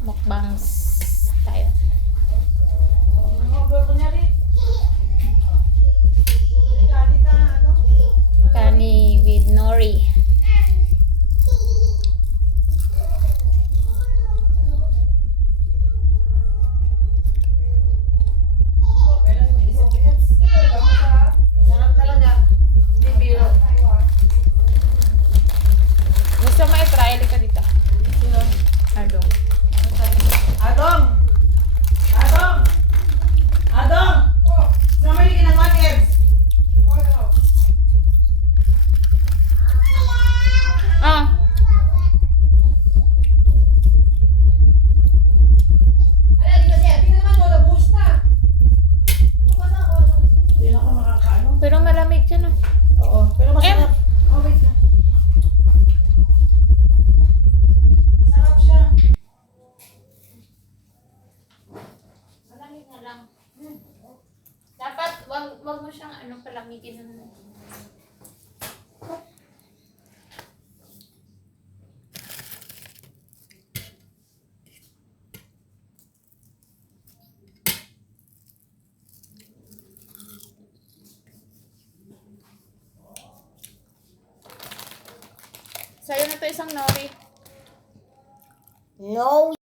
Mukbangs tayo. Kani with nori. Sarap talaga. Hindi biro. Gusto mo i-try ka dito? Sino? Adong. Adong! Adong! Adong! Namali ka ng one eggs. Ah. Hindi na ako makakaano. Pero malamig yan ah. Oo, pero masarap. Oh, wait lang. Masarap siya. Malamig na lang. Dapat wag mo siyang palamigin ng Sa'yo na to isang nori. No.